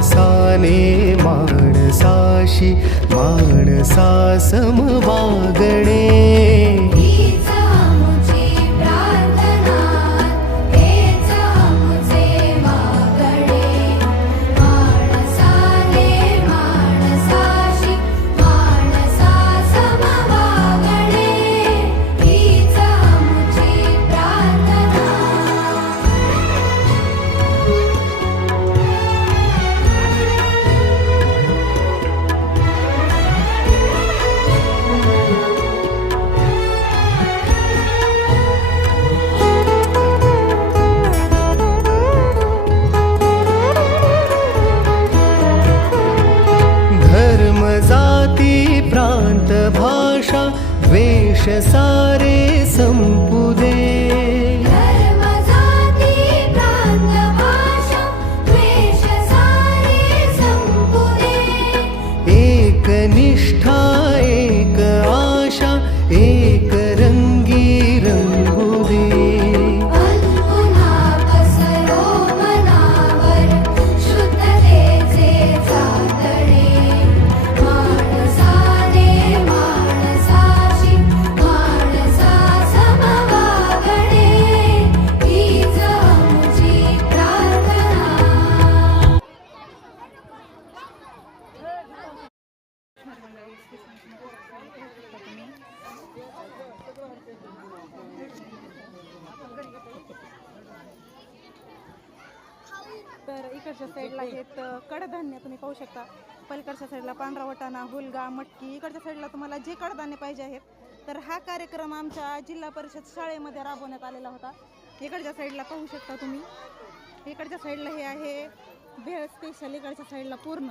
माणसाने माणसाशी माणसा सम वागणे प्रांत भाषा द्वेष सारे संपुदे धर्म जाती प्रांत भाषा द्वेष सारे संपुदे एक निष्ठा एक आशा एक रंगी रंगुदे पुन्हा पसरो मनावर शुद्धतेचे चांदणे तर इकडच्या साईडला आहेत कडधान्य तुम्ही पाहू शकता. पलीकडच्या साईडला पांढरा वाटाणा, हुलगा, मटकी. इकडच्या साईडला तुम्हाला जे कडधान्य पाहिजे आहेत तर हा कार्यक्रम आमच्या जिल्हा परिषद शाळेमध्ये राबवण्यात आलेला होता. इकडच्या साईडला पाहू शकता तुम्ही. इकडच्या साईडला हे आहे भेळ स्पेशल. इकडच्या साईडला पूर्ण